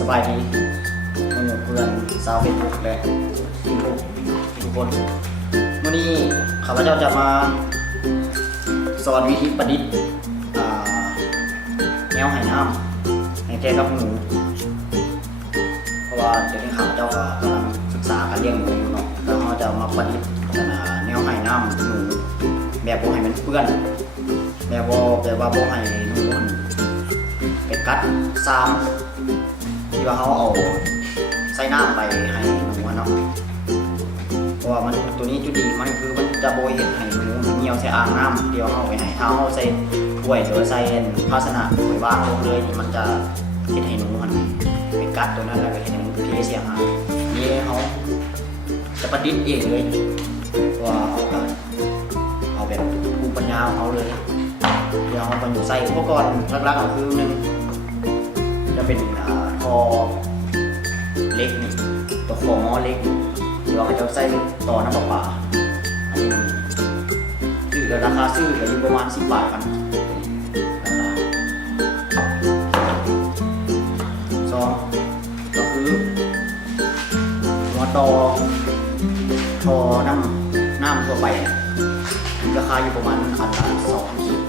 สบายดีเพื่อนสาวเฟซบุ๊กและทุกคนวันนี้ข้าพเจ้าจะมาสอนวิธีประดิษฐ์แนวไหน้ำให้แก่กับหนูเพราะว่าเดี๋ยวนี้ข้าพเจ้าก็กำลังศึกษาการเลี้ยงหนูอยู่เนาะแล้วเราจะมาประดิษฐ์แนวไหน้ำหนูแบบบ่ให้มันเปื้อนแบบว่าบ่ให้หนูไปกัดซ้ำที่ว่าเขาเอาใส่น้ำไปให้หนูเนาะเพราะว่ามันตัวนี้จุดดีมันคือมันจะโบยเห็ดให้หนูเหี่ยวใส่อ่างน้ำเดียวเขาไปให้ถ้าเขาใส่ถ้วยหรือใส่ภาชนะถ้วยวางลงเลยนี่มันจะเห็ดให้หนูมันไปกัดตัวนั้นแล้วก็เห็ดให้หนูเพเสียหายนี่เขาจะประดิษฐ์เองเลยเพราะว่าเขาก็เอาแบบภูมิปัญญาของเขาเลยเดี๋ยวเขาไปใส่อุปกรณ์หลักๆก็คือหนึ่งจะเป็นท่อเล็กนี่ตัวของ้อเล็กหรือว่าเขาจะใส่ต่อน้ำประปาอันนี้ซื้อราคาซื้อก็อยู่ประมาณ10 บาทกันสองก็คือหัวต่อท่อน้ำทั่วไปราคาอยู่ประมาณอันละ2 ขีด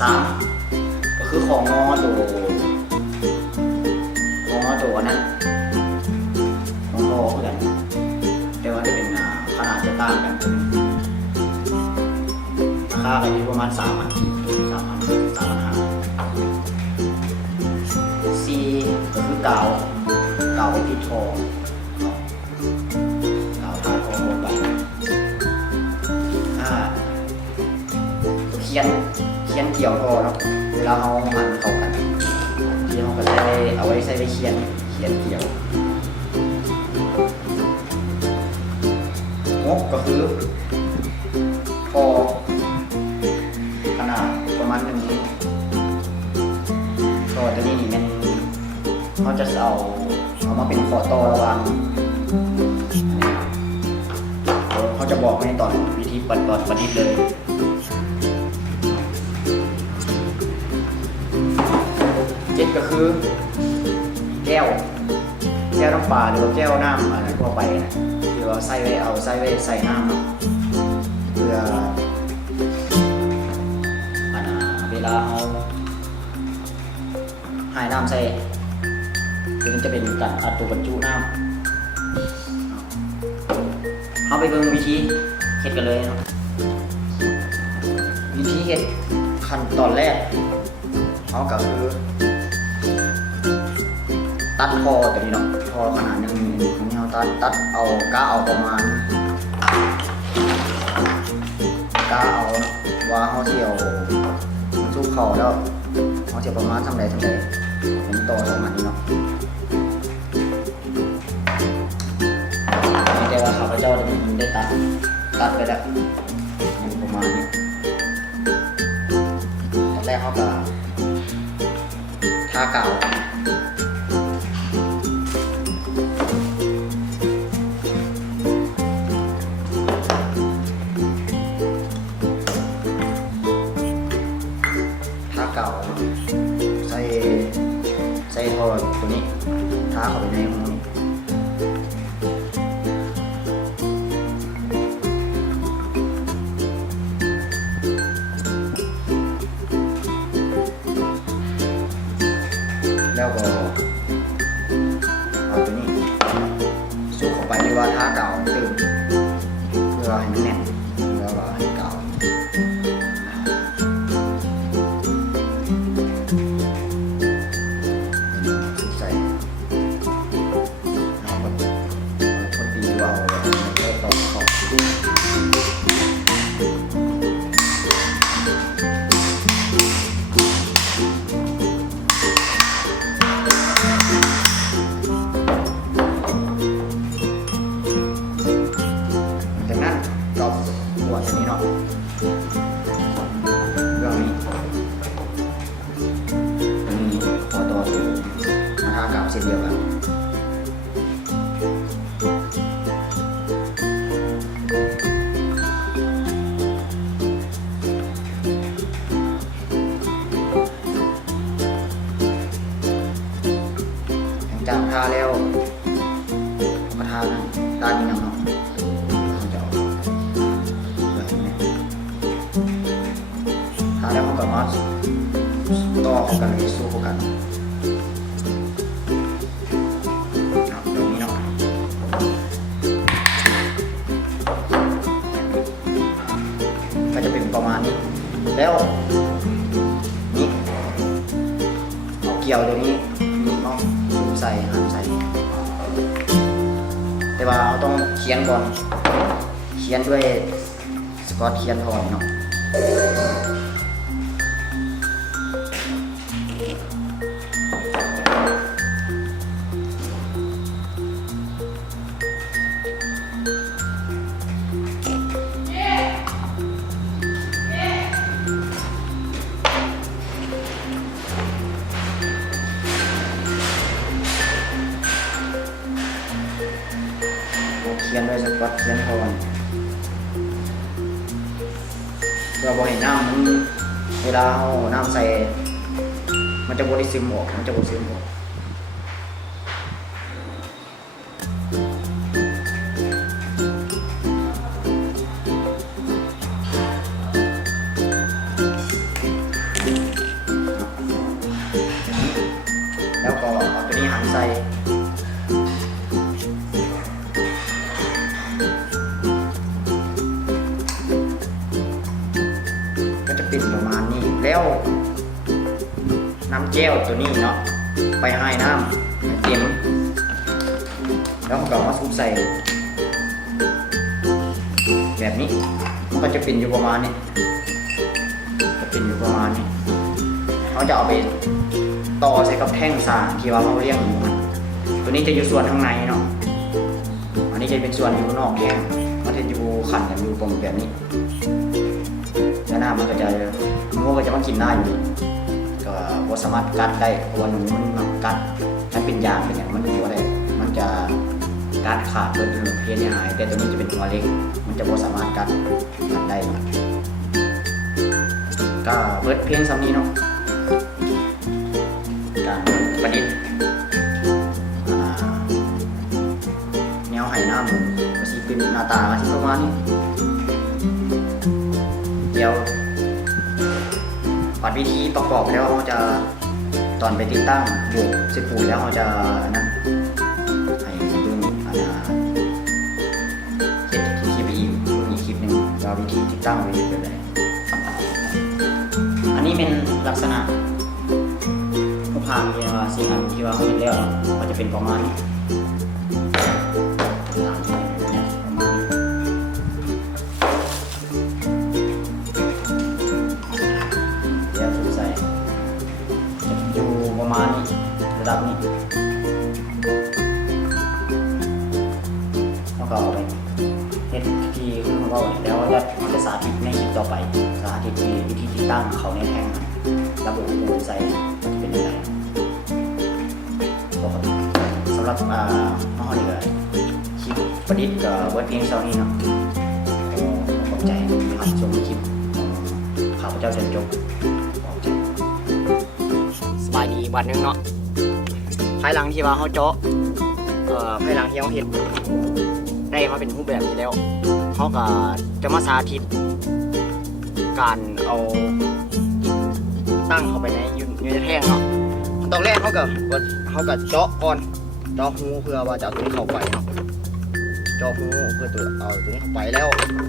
3ก็คือของงอตัวนั้นของงอเหมือนกันแต่ว่าจะเป็นขนาดจะต่างกันราคาก็อยู่ประมาณ3,500 4ก็คือกาวไปที่ทอกาวทาทอลงไป5เขียนเกี่ยวทอเนาะเวลาเขาหั่นเข้ากันที่เขาก็ใช้เอาไว้ใช้ไปเขียนเกี่ยวงบก็คือพอขนาดประมาณ1 นิ้วก็ตัวนี้นี่มันเขาจะเอามาเป็นขอต่อระหว่างเขาจะบอกในตอนวิธีประดิษฐ์เลย7ก็คือแก้วน้ำปลาหรือว่าแก้วน้ำอะไรทั่วไปนะหรือว่าใส่ไว้ใส่น้ำเนาะเพื่อเวลาเราหายน้ำใส่คือมันจะเป็นการอัดตัวบรรจุน้ำเอาไปเบิ่งวิธีเฮ็ดกันเลยเนาะวิธีเฮ็ดขั้นตอนแรกเขาก็คือตัดคอตัวนี้เนาะคอขนาด1 นิ้วของเราตัดเอาประมาณเอาว่าเขาเสียวทุกเข่าแล้วเขาเสียวประมาณทำใดผมต่อประมาณนี้เนาะแต่ว่าข้าพเจ้าได้ตัดไปแล้วประมาณนี้ตอนแรกเขาก็ทากาวใส่ท่อตัวนี้ท้าเข้าไปในห้องนี้แล้วก็เอาตัวนี้สู้เข้าไปหรือว่าท้าเก่าเติมเพื่อให้มันแน่นแล้วก็ให้เก่าเช่นเดียวกัน จากทาแล้วก็ทาด้านนี้นะเนาะเขาจะเอาแบบนี้ทาแล้วเขาก็มาต่อเข้ากันเลยสู้เข้ากันแบบนี้เนาะก็จะเป็นประมาณนี้แล้วนี่เอาเกี่ยวตัวนี้นี่เอาใส่หั่นใส่แต่ว่าเราต้องเขียนก่อนเขียนด้วยสกอตเขียนทองเนาะเขียนด้วยสกอตเขียนทองเพื่อบ่ให้น้ำมันเวลาเอาน้ำใส่มันจะบ่ได้ซึมออกมันจะบ่ซึมออกแล้วก็เอาตัวนี้หั่นใส่เป็นประมาณนี้แล้วน้ำแก้วตัวนี้เนาะไปให้น้ำเต็มแล้วก็มาซุปใส่แบบนี้มันก็จะเป็นอยู่ประมาณนี้จะเป็นอยู่ประมาณนี้เขาจะเอาไปต่อใส่กับแท่งสารที่ว่าเขาเรียกตัวนี้จะอยู่ส่วนข้างในเนาะอันนี้จะเป็นส่วนอยู่นอกแท่งมันจะอยู่ขันกันอยู่ตรงแบบนี้แล้วน้ำมันก็จะงูก็จะมากินได้อยู่ก็บ่สามารถกัดได้เพราะว่าหนูมันกัดมันเป็นยางเป็นอย่างมันอยู่ได้มันจะกัดขาดเบิดเพี้ยนหายแต่ตัวนี้จะเป็นตัวเล็กมันจะบ่สามารถกัดได้ก็เบิดเพียงซ้ำนี้เนาะการประดิษฐ์แนวไหน้ำมันก็สิเป็นหน้าตาที่ประมาณนี้เดี๋ยวก่อนวิธีประกอบแล้วเราจะตอนไปติดตั้งปลูกเสร็จปลูกแล้วเราจะนั้นให้ดูเห็นคลิปอีกมีคลิปหนึ่งว่าวิธีติดตั้งเป็นแบบไหนอันนี้เป็นลักษณะผู้พานที่ว่าสิ่งอันที่ว่าเขาเห็นแล้วก็จะเป็นประมาณนี้ประมาณนี้ระดับนี้แล้วก็เอาไปเฮ็ดที่คือเขาบอกแล้วมันจะสาธิตในคลิปต่อไปสาธิตวิธีติดตั้งเขาในแท่งระบบปูใส่มันเป็นยังไงสำหรับห้องเหลือคลิปประดิษฐ์กับเวิร์ดเพลงเซานี้เนาะขอบใจที่รับชมคลิปข้าพเจ้าเซนจบบายดีวันนึงเนาะภายหลังที่ว่าเขาเจาะภายหลังที่เขาเห็นได้มาเป็นรูปแบบนี้แล้วเขาก็จะมาสาธิตการเอาตั้งเข้าไปในอยู่ในแท่งเนาะตอนแรกเขาก็เจาะก่อนเจาะหูเพื่อว่าจะเอาตัวนี้เข้าไปเนาะเจาะหูเพื่อเอาตัวนี้เข้าไปแล้ว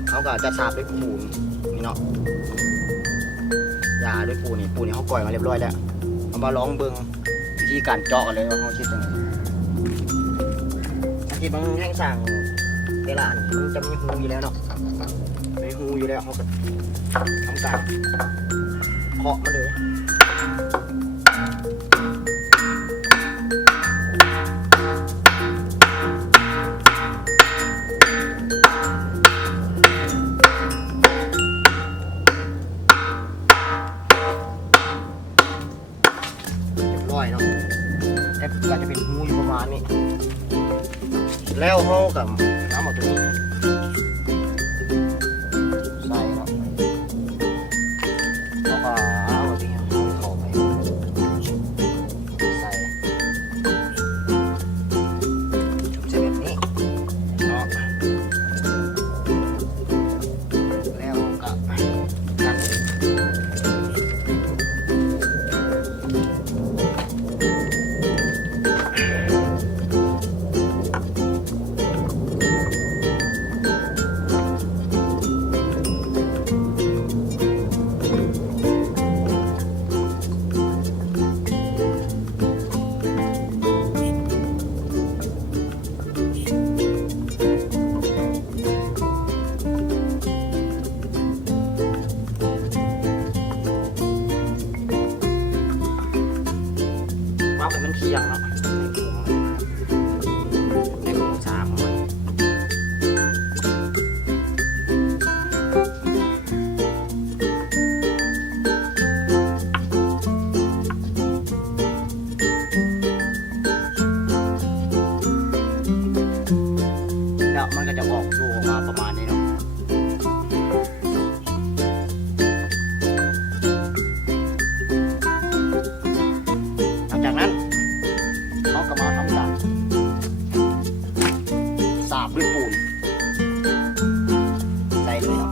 เขาก็จะสาบด้วยปูนนี่เนาะยาด้วยปูนี่เขาก่อยมาเรียบร้อยแล้วมาลองเบิ่งวิธีการเจาะกันเลยว่าเขาคิดยังไงที่บางแท่งสั่งเวลามันจะมีหูอยู่แล้วเนาะมีหูอยู่แล้วเขาก็ทำการเคาะมาเลยเนาะก็จะเป็นหูอยู่ประมาณนี้แล้วเขากับน้ำหมดตัวนี้ใส่เนาะแล้วก็เอาตัวนี้เข้าไปใส่ เอาไปมันเคียงเนาะในโครงสร้างของมันแล้วมันก็จะออกดูออกมาประมาณนี้เนาะจากนั้นเขาก็มาทำการสาบด้วยปูนใส่เลยครับ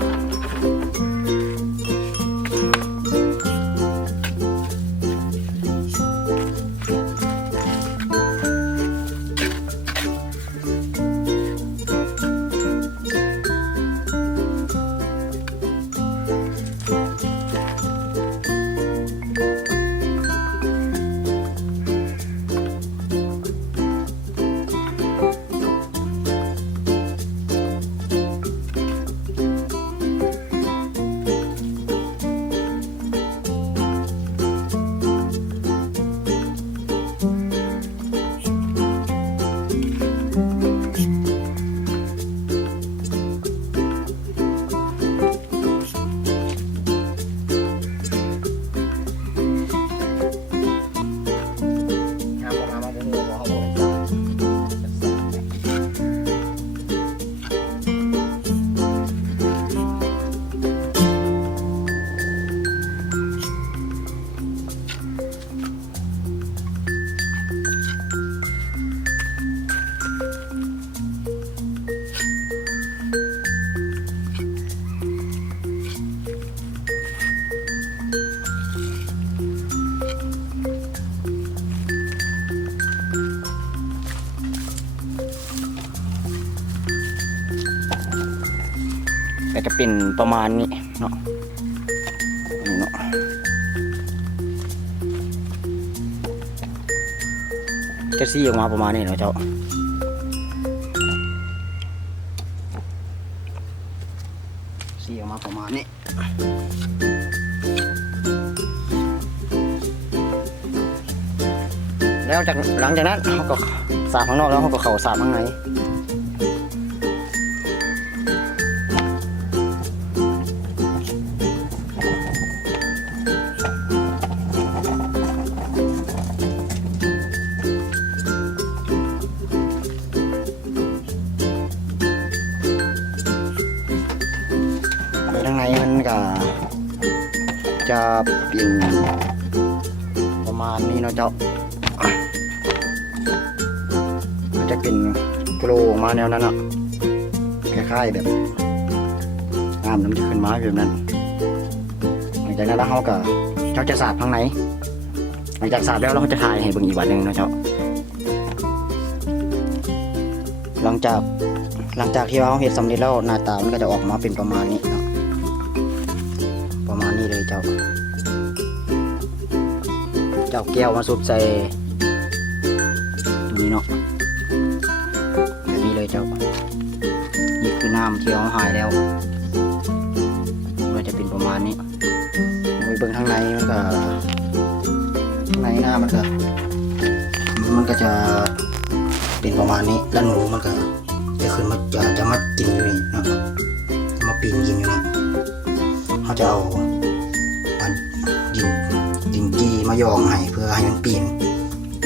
ก็จะเป็นประมาณนี้เนาะนี่เนาะจะซี่ออกมาประมาณนี้เนาะเจ้าซี่ออกมาประมาณนี้แล้วหลังจากนั้นเขาก็สาบข้างนอกแล้วเขาก็เข่าสาบข้างในมันก็จะเป็นประมาณนี้เนาะเจ้ามันจะเป็นโกลออกมาแนวนั้นเนาะคล้ายๆแบบน้ำจะขึ้นมาแบบนั้นหลังจากนั้นแล้วเขาจะสาบข้างในหลังจากสาบแล้วเราจะถ่ายให้เบิ่งอีกวันหนึ่งเนาะเจ้าหลังจากที่เราเห็ดสำเร็จแล้วหน้าตามันก็จะออกมาเป็นประมาณนี้เนาะประมาณนี้เลยเจ้าแก้วมาซุบใส่ตรงนี้เนาะแบบนี้เลยเจ้านี่คือน้ำที่เราหายแล้วมันจะเป็นประมาณนี้ไปเบิ่งข้างในมันก็ข้างในหน้ามันก็จะเป็นประมาณนี้แล้วหนูมันก็จะขึ้นมาจะมากินอยู่นี่เนาะจะมาปีนกินอยู่นี่เขาจะเอาดินกีมายองให้เพื่อให้มันปีน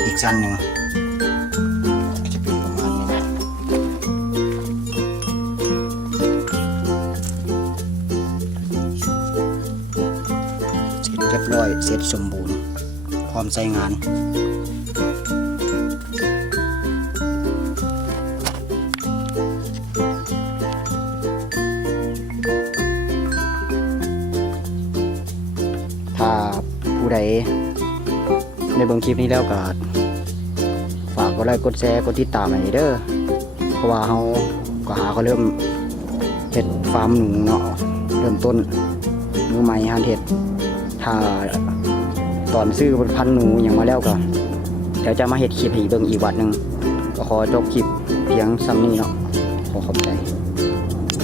อีกชั้นหนึ่งจะเป็นประมาณนี้นะเสร็จเรียบร้อยเสร็จสมบูรณ์พร้อมใช้งานถ้าผู้ใดในเบิ่งคลิปนี้แล้วก็ฝากกดไลค์กดแชร์กดติดตามให้เด้อเพราะว่าเขาเริ่มเฮ็ดฟาร์มหนูเนาะเริ่มต้นมือใหม่หัดเฮ็ดถ้าตอนซื้อพันธุ์หนูอย่างมาแล้วก็เดี๋ยวจะมาเฮ็ดคลิปให้เบิ่งอีกวันหนึ่งก็ขอจบคลิปเพียงซ้ำนี้เนาะขอขอบใจ